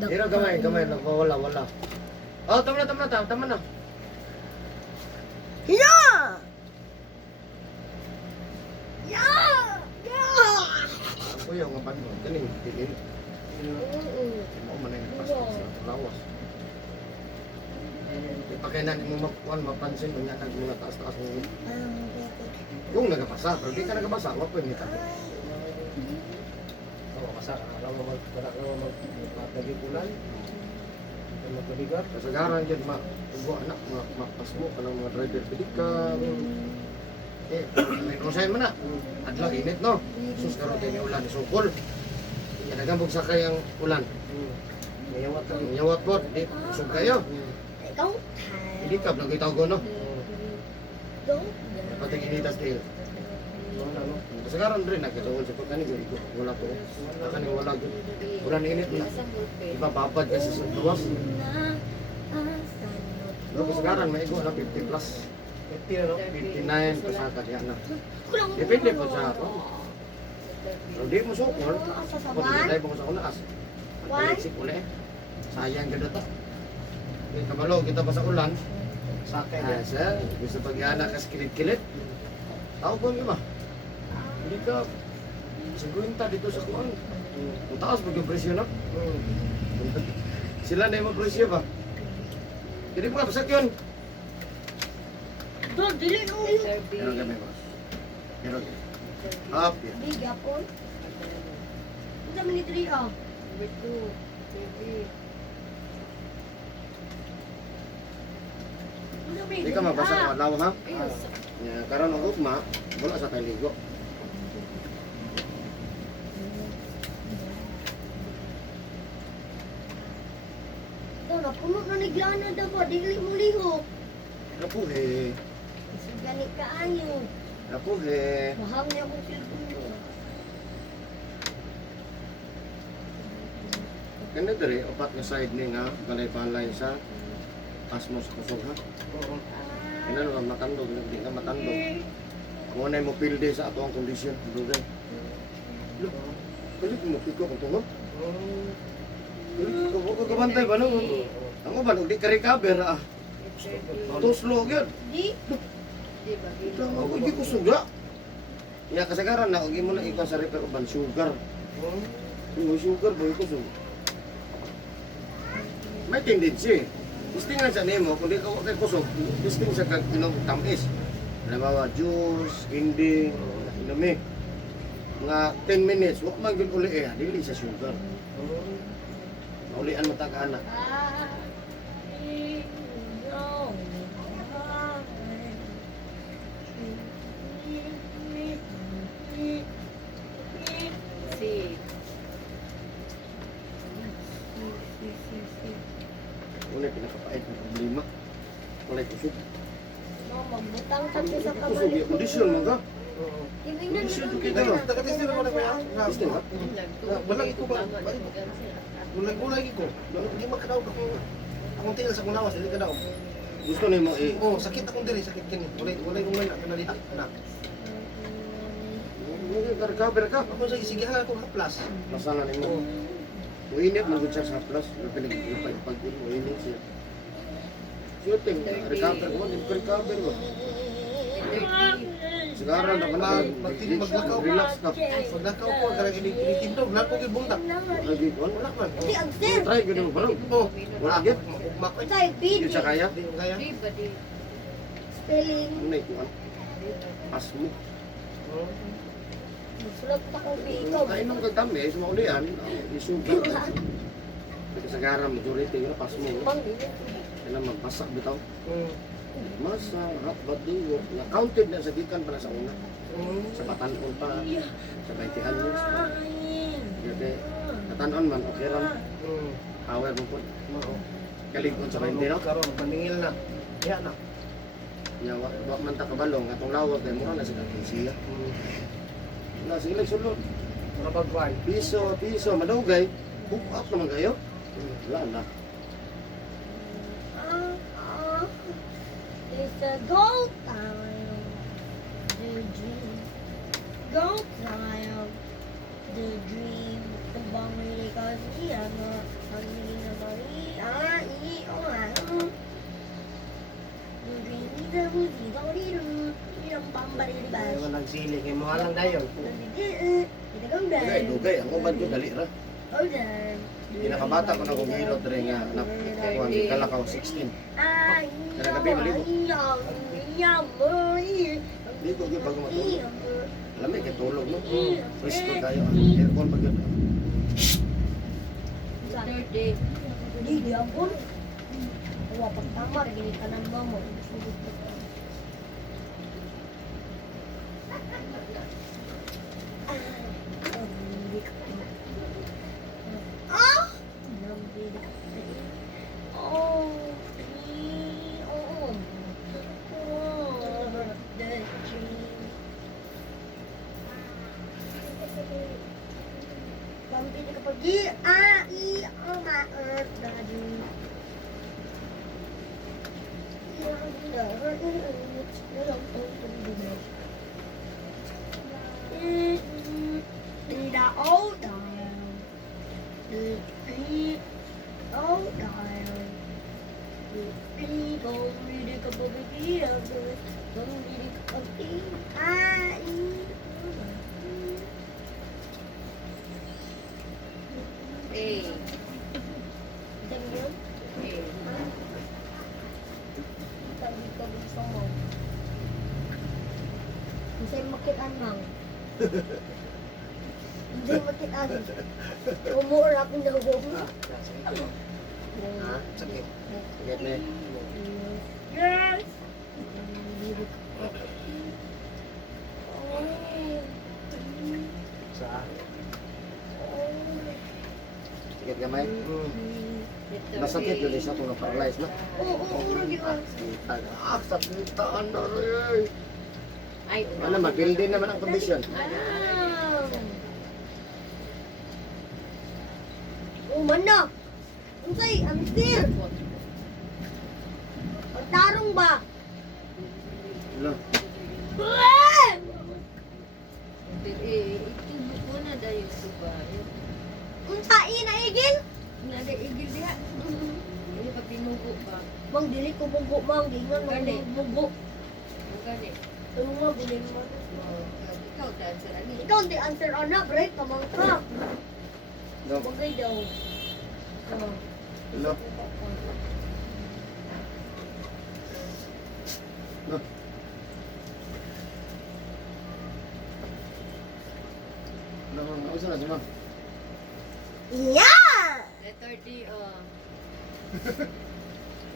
Pero gamay lang, wala. Oh, tama na. Yeah! Yeah! Yeah! Ako yung nga mo, kaning tigil. Mo man ang pasok sa lawas. Pakailan mo mapansin mo nga nag mga taas-taas mo. Kung nagapasa, pero di ka nagapasa, wag pwede ka. Oo, masa, alam mo magpapagay ulan. Magpabigat. Kasagaran dyan, ugo anak, mapas mo, kanang mga driver, pwede ka. May kusayin mo na. Adlang init, no? Sus, karoon tayo yung ulan, sukol. Yan, nagambog sa kayang ulan. Mayawat po, di, usog kayo. Hindi ka, vlog itaw ko, no? Pati initas tayo. Kasagaran rin, nagkatawal sa pagkanig, wala to. Kakanig wala to. Ulan init na. Ibababad ka sa luwas. Pero kasagaran, may igo na 50 plus. 59 pasakad yan na. Depende po sa ako. Pero di mo sukol, kung hindi mo sa ulas. Pag-eleksik ulit, sayang ka dito. May kabalo, kita pa sa ulan. Sir, gusto pag-iana ka kilit-kilit. Tao po nga ba? Hindi ka 50 dito sa kuwan. Kung taas, mag-presyo na. Sila na yung mag-presyo ba? Hindi mo ka, pasak yun. Dog, dili mo yun. Meron kami, boss. Meron kami. Up, yan. Big apple. Ito man ni 3 ah. Hindi ka mabasa ng adlaw, ha? Karon ng ugma, wala sa tayo ligo. Ito na, puno na ni Glana daw ba? Dili mo liho. Napuhe. Gani kaayo. Napuhe. Mahal niya akong cellphone mo. Kanda dere, opat nga side ni nga, palay-palay sa asmos kusog, ha? Kaya naman matandog, hindi nga matandog. Kung ano mo pilde sa ato ang kondisyon, dugay. Look, balik mo piko kung tungod. Huwag ka kabantay ba, no? Ang uban, huwag di ka recover, ah. Too slow, yun. Di. Ito, ako hindi ko suga. Ya, kasagaran na, huwag mo na ikaw sa repair uban, sugar. Yung sugar, boy ko sugar. May tendency. Istingan sa nemo, kung di ka kay kusog, isting sa kag tamis. Halimbawa, juice, candy, inumi. Mga 10 minutes, huwag mag-uli dili sa sugar. Maulian mo taka-anak. Wala pinakapait na problema. Wala kusog. Mama, butang kami sa Kusog, kabalik. yung kondisyon mo ka. Tingnan Kondisyon na. kita ka. Taga-testing naman ako yan. Testing, ha? Walang iko ba? Walang iko. Hindi makadaw akong tinggal sa kunawas, hindi ka daw. Gusto na mo Oh, sakit akong diri, sakit kini. Walay kong mana kana dito. Anak. recover ka. Ako sa isigihan ako haplas. Masana ni mo. Uinit man gud siya sa plus, pinag-pag uinit siya. Shooting, recover mo, recover mo. Sigara na man Maglakaw pa. relax ka. Maglakaw ko, karang initindog, lako kay buntak. Lagi kon. Wala man. Di ang sir. Try gud mo baro. Oh, Wala gid. Makoy. Tay, Di bidi. siya kaya. Di ko kaya. Spelling. Ano ikuan? Pas mo. Sulat pa kong ikaw. Kain ng kagdami, sa maulian, isugar ka. Sigara majority nga pas mo. Kaya magpasak bitaw. Masa, harap, batuyo. Na-counted na sa gikan para sa una. Sa batanon pa. Sa 20 anyos pa. Jadi, katanon man, okay ram. Power mo po. Kaligod sa 20, no? Karon paningil na. Ya na. Yawa, wak man ta kabalong. Atong lawag, kaya mura na sa siya. Na, sige, sulod. Mabagwan. Piso, madugay. Hook up naman kayo. Wala na. It's a gold time. The dream. Gold time. The dream. bang may kasi ano, ang hindi na mali, i, o, ano. Hindi na mo, di ka uliru, hindi ang pambaribas. Ayaw nagsili kay mo lang dayon. Kita kang Dugay, dan. dugay. Ang uban ko dali ra. Oh, dan. Pinakabata ko na kong hilot rin nga. Nakuha ni Kalakaw 16. Ay, Kada gabi, maligo. Di ko yung bago matulog. Alam kay tulog no. Presko tayo. Aircon pag yun. Saturday. Di ako. Wala pag tama, gini ka ng mamo. Ah! Oh, the dream. Pambili ka pag i, o, ma, daddy. The old dial. The old dial. Don't read a couple of videos. Don't read a couple of Eh, Daniel, eh. sabi ko gusto mo. Hindi makitaan lang. Hindi makitaan. Umuur ako na huwag. Ha? Sakit. Sige ni. Yes! Sa Sige gamay. Ito, Nasakit eh. yun isa kung na-paralyze na. Oo, ragi ka. Sakitaan na rin. Ay, Ano naman, building naman ang kondisyon. Oh, mana? Unsay, I'm still. Pagtarong ba? Ano? Itubo ko na dahil ito ba? Unsay na igil? Nada igil diha. Ini pa pinugo ba? Mang dili ko bugo mang dingan mang Gani. bugo. Ang gani. Ano nga bilin mo? Oh, ikaw dancer ani. Ikaw di answer anak, right? Kamang ka. No. Bagay daw. Oh. Ano? No. Ano sa na si ma'am? Yeah! Letter D, oh.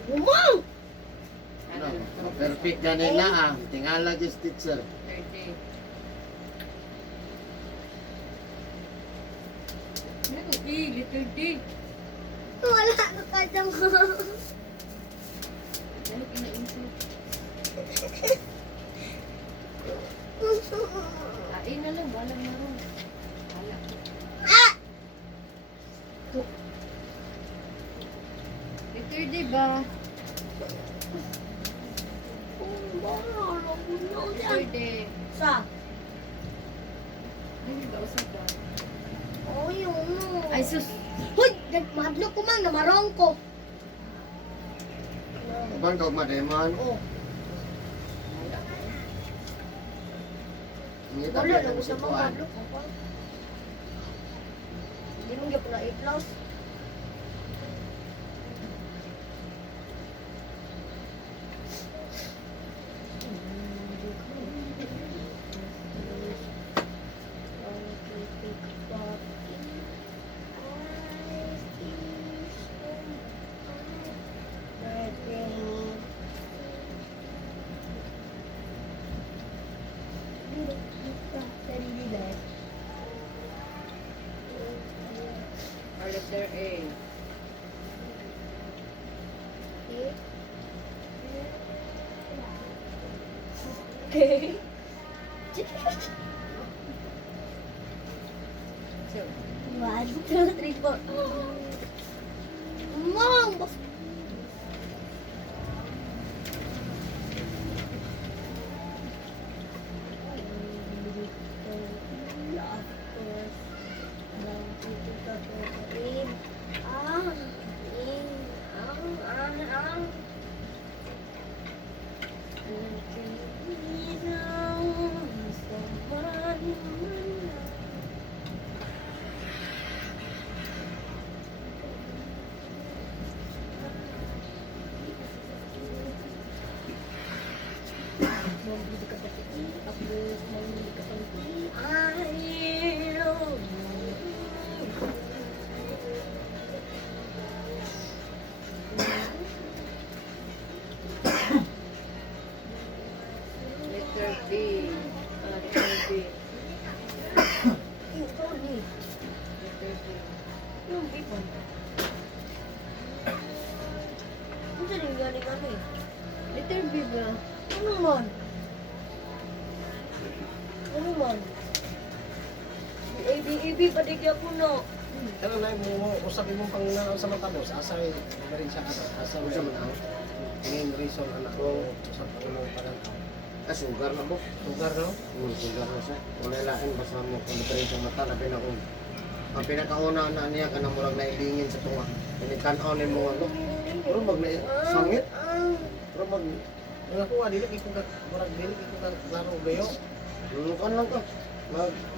Umang! Ano? Perfect ganila ah. Tingala just teacher. Letter D. Ano D? Letter D. Wala ka kajang. Ano kina-intro? Kain na lang, walang naroon. Wala ko. Ah! Letter D ba? Letter D. Sa? Hindi ba usap ka? Oh, yun. Ay, sus! Hoy! Madlo ko man, namarong ko. Kapan kau mademan? Oh, Ini wala tadi na ada ko sa mga kesukaan. madlo ko pa. Hindi mo gyud na i-plus. Or letter A. Okay. So, 1, 2, 3, 4. Mom! Letter B. Letter B. Letter B. Yung ipon. Ano sa rin kami? Letter B ba? Ano man? Ano man? AB pa di kaya puno. Ano na mo usapin mo pang sa mata mo, asay ba rin siya asa mo Sa mga main reason anak ko usap ko mo parang sugar na mo. lugar no. Sugar na siya. Wala lain basta mo kung rin sa mata labi na kung ang pinakauna na niya ka na murag nailingin sa tunga. Pinitanaw ni mo ano. Pero mag sangit. Pero mag Ang ako dili ko ka murag dili ko ka klaro bayo. kan lang ka.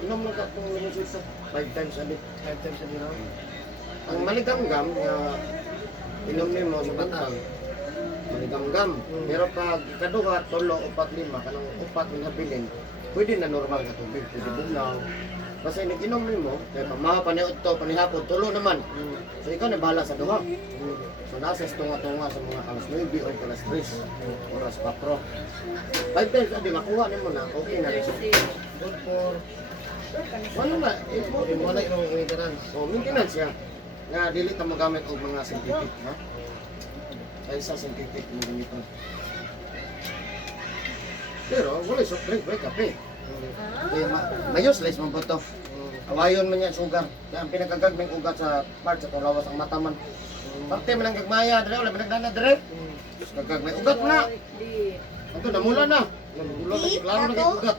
Inom lang ka itong lumusita 5 times a day. 5 times a day no. Ang maligamgam nga inom ni mo sa batang maligamgam. Pero pag kaduha, tulo, upat, lima, kanang upat ng habilin, pwede na normal ka tubig, pwede bugnaw. Kasi nag-inom ni mo, kaya pamaha paniod to, panihapon, tulo naman. So ikaw na bahala sa duha. So nasa tunga-tunga sa mga kalas 9 o kalas 3, oras 4. 5 times a day, makuha ni mo na, okay na rin. Good for Ano nga, mo na yung maintenance. so maintenance siya. Nga, dili ka magamit og mga synthetic, ha? Kaysa synthetic mo gamiton. Pero, wala soft drink, wala kape. Kaya mayos-less mo po to. Awayon man yan sugar. Kaya ang pinagkagagming ugat sa part sa lawas ang mataman. Parte man ang gagmaya, dire, wala pinagdana dire. Gagagmay ugat mo na. D. Ito, namula na. Namula na, klaro na kay ugat.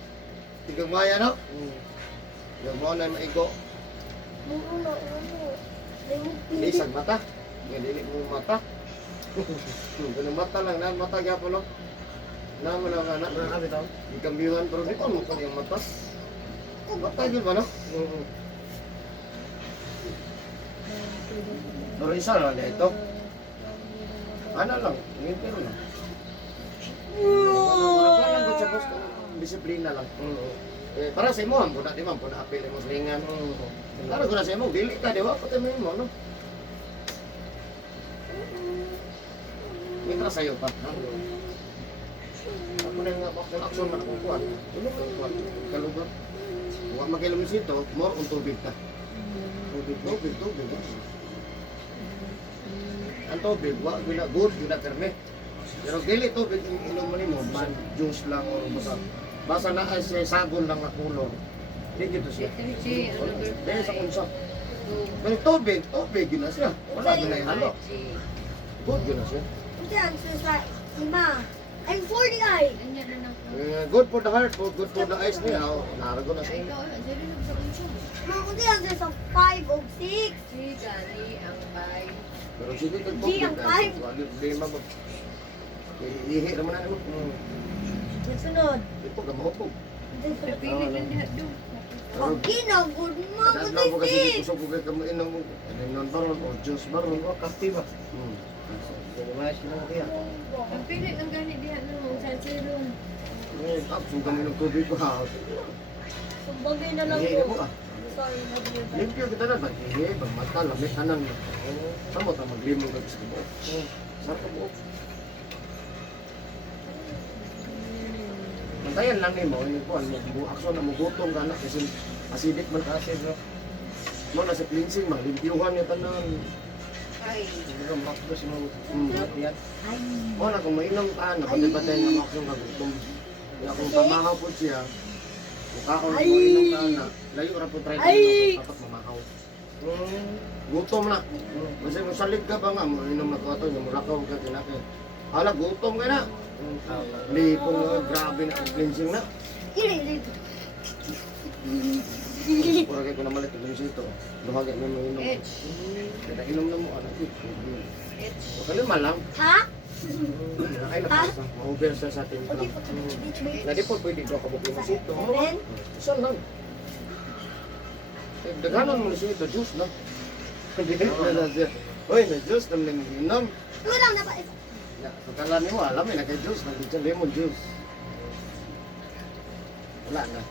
Tigagmaya na. Yung mo na maigo. Isag mata. Nga dili mo mata. Ganun mata lang, na mata gyapon no. Na mo lang anak. Ano abi to? Ikambihan pero di ko mo pa yung mata. Mata gyud ba no? Pero isa lang na ito. Ano lang, ngintero lang. Wala lang ko sa gusto. Disiplina lang. Para sa imo, ang puna di man, puna apil mo silingan. Para ko na sa imo, dili ka, di ba? Pati mo, no? Mitra sa'yo pa. Ako na nga, bakit aksyon man akong kuwan. Tulog ang kuwan. Kalugar. Huwag mag-ilumisito, more on tubig ka. Tubig. Ang tubig, wag gina good, gina karne. Pero dili tubig inom mo nimo, bisan juice lang o basa na ay sagol lang na kulor. Di gito siya. Letter G. Ano Dahil sa unsa. Pero tubig yun na siya. Wala na halo. Good yun na siya. Ito ang sa ima. I'm 40 ay. Ganyan na lang. Good for the heart, good for the eyes niya. Narago na siya. Ikaw, dili na sa kunsyo. Ito ang sa 5 o 6. G. Gani ang 5. Pero sige kag G ang five. Wala problema mo. Ihi naman na mo. Sunod. Ito ka mahupog. Pili lang diha do. Pag ginagod mo, Kadaan lang ko kasi matisik. kusog ko kay kamo inom mo. Ano non baron o juice baron. Ano kape ba? Hmm. Kung mas mo kaya. Ang pili lang gani diha no sa serum. Tapos kami ng tubig ko ha. Sumbagay na lang Ihi po. mo ka. Sorry, nag-live. Limpyo kita na ba? Ihi, mata, lamit, tanan. Samo ta maglimong ka sa buhok. Sa buhok. Bantayan lang nimo, yung kuan mo, aksyon na mo gutom ka na kasi acidic man ka acid. Mo na sa cleansing, malimpyuhan yung tanan. Ay. Siguro makdo si mo. Yan. Ay. Mo na kung mainom ka, napatay-patay nga maksyon ka gutom. Kaya kung pamahaw po siya, mukhaon mo inom ka na, layo ra po try ka Ay! dapat mamahaw. Gutom na. Kasi kung salig ka ba nga, mo inom na ko ito, yung mulakaw ka kinakit. Hala, gutom ka na. Hindi kung grabe na ang cleansing na. Iri. Pura kayo ko na malit yung sito. Duhagay mo yung inom. Edge. Kaya inom na mo, anak. Edge. O kalima lang. Ha? Ay, lakas. Ma-over sa ating Okay, plan. beach beach. Na di po pwede doon kabuk yung sito. Then, Saan lang? Eh, daghanan mo na sito, juice na. Hindi na siya. Uy, may juice na lang inom. kulang na ba? Ya, pagkalan mo, alam mo, nagka-juice, nagka lemon juice. Wala na.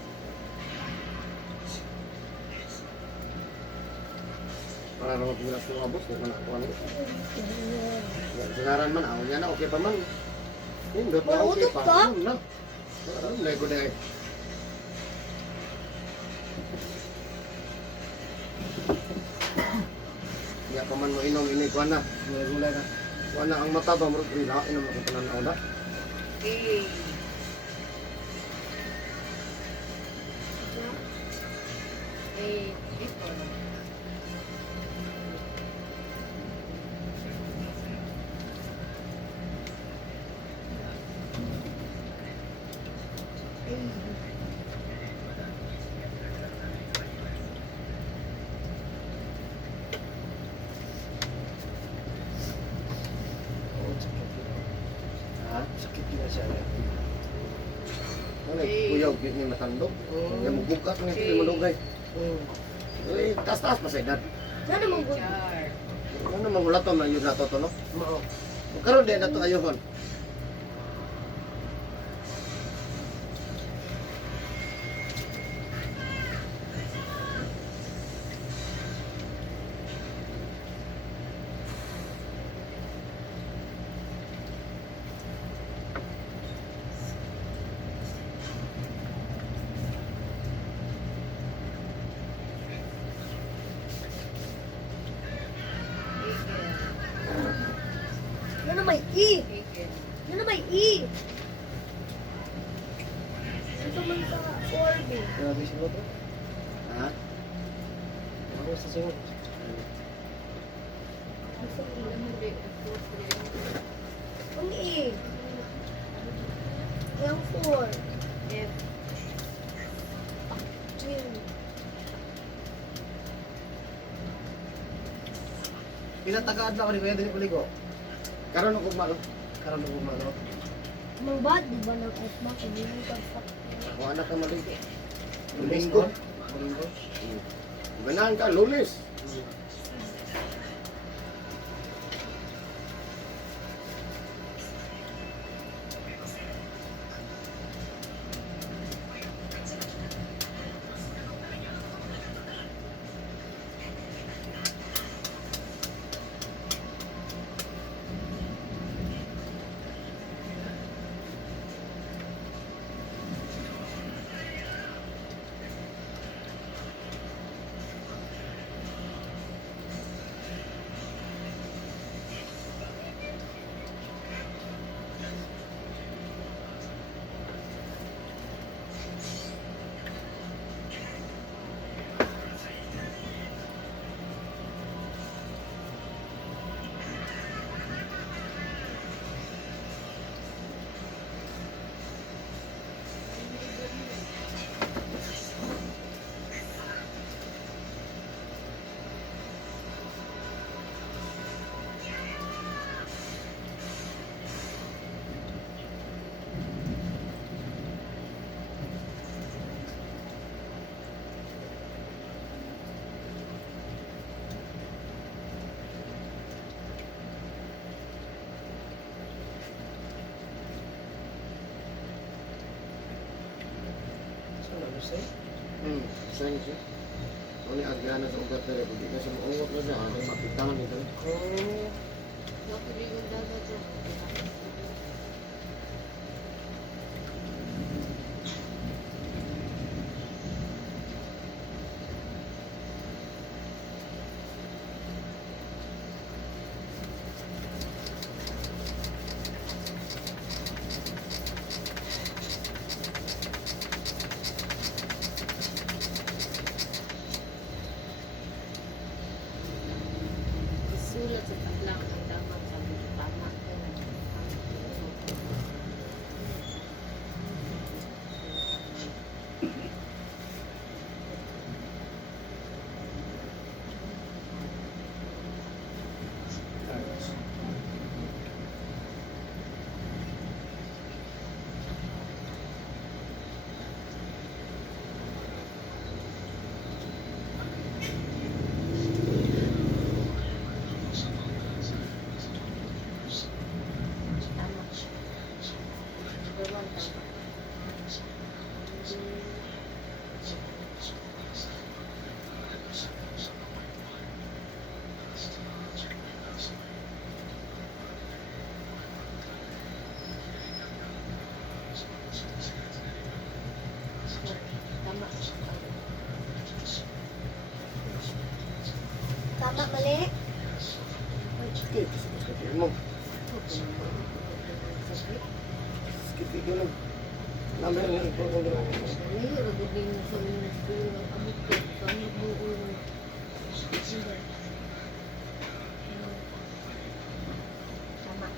Para naman pilas ng abos, di man ako ano. Singaran man, ako niya na, okay pa man. Hindot na okay Mautot pa. ka? Ano na? Parang lego na eh. Kaya pa man mo inom, kuha na. Gulay na. Kuha na ang mata ba, mo rin inom ako pananaw na. Okay. Eh, ito. Ha? Sakit gina siya. Ano kuyaw, gini matandog. Kaya mo bukat nga, hindi malugay. Eh, taas-taas pa sa edad. Sana mong good. Char. Ano mangulaton na yun nato to, no? Mao. Karon din nato ayohon. Yan na may E. Chicken. Yan na may E. Ito man sa 4B. Grabe siya to. Ha? Ako sa sunod. Ang E. Yung 4. F. Pila taga-adlaw ko ni kuya dili kuligo. Karon ako malo. Karon ko malo. Mang bad, di ba ng ice box? Hindi mo perfect. Ako anak ka maligo. Domingo. Domingo. Ganahan ka, lunes. Saan ano siya? Sayang siya. Ano yung agana sa ugat na rin. Hindi na siya maungot na siya. Ano yung mapitangan nito. Oh. Nakuligon dagat siya. Sulat sa tablang ang damang sabi ko tama ko. Tama, mali. Skip. Skip mo. Skip video lang. Number na ito. Layo ra gud din sa school ng abot ko. Kamo buo. Tama.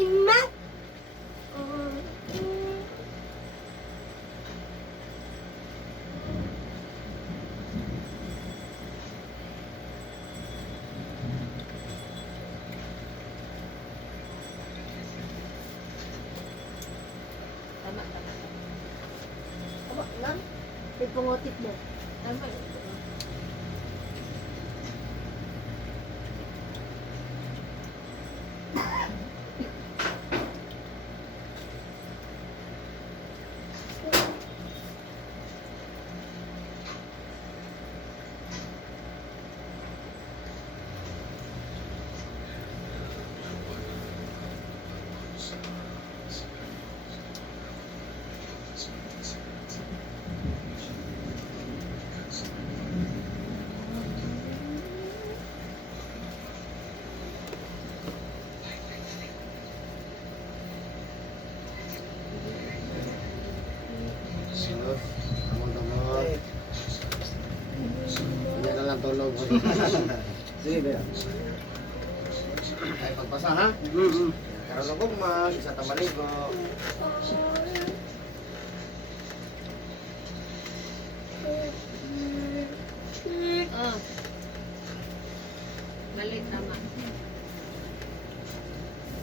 Ima. Tama. Tama lang. May pangotit mo. Tama. Amon. Hindi na lang tulog. Sige, Bea. Ay, pagpasa ha? Karoon na bugmag, isa tamaligo. Ah. Mali tama.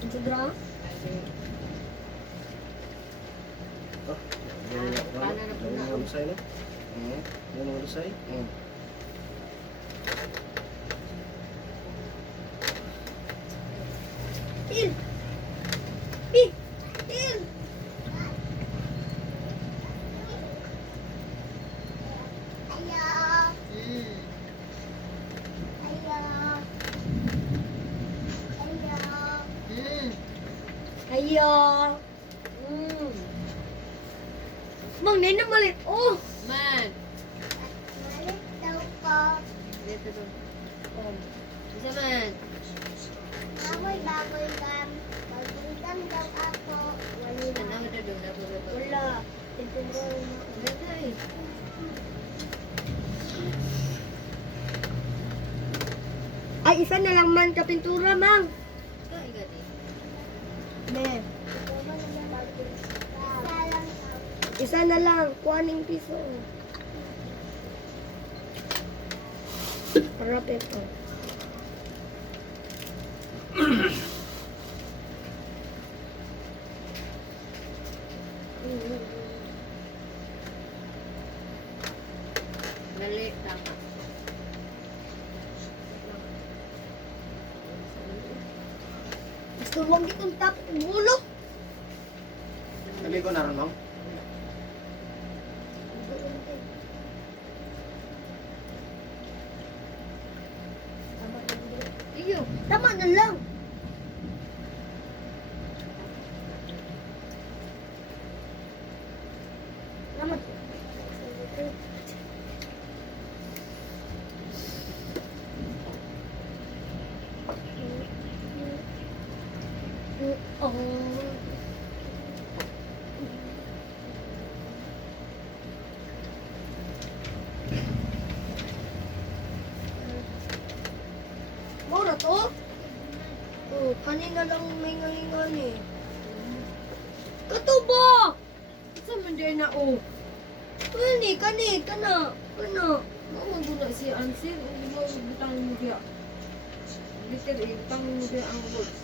Ito dra. Paano na po na? Ano sa'yo no? Hmm. Ano ano sa'yo? Hmm. Il. Il. Il. Mm. Mm. Ayo. Mang nena malit. Oh. Man. Dito to. Isa man. Ano mo dito na po dito? Wala. Ito mo. Ganda eh. Ay, isa na lang man kapintura, mang. Ikaw igat eh. Ne. Isa na lang. Kuaning piso. Para peto. Mali tama. Gusto mong itong tap ulo. Naligo na rin, ma'am. Iyo. Tama na lang. Salamat. Oh. Mura to? Oh, kanina lang may ngalingan eh. Katubo! Isa man din na oh. Kani, kana. Mama guna si Ansel. Hindi mo butang mo dia. Bitter eh. Butang mo dia ang words.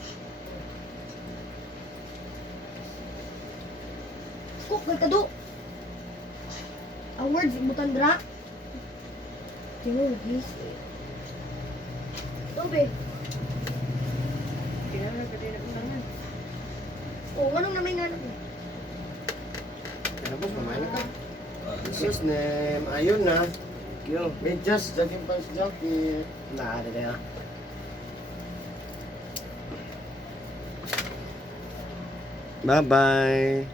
Kuk, may kado. Ang words, ibutan dra. Tinugis. Tobe. Kailangan ka din ang ulangan. Oh, anong naman nga naman? Kaya boss, mamaya na ka. Sis, nem, ayun na. Yo, Medyas, jogging pants, jacket. nah, ada ya. Bye-bye.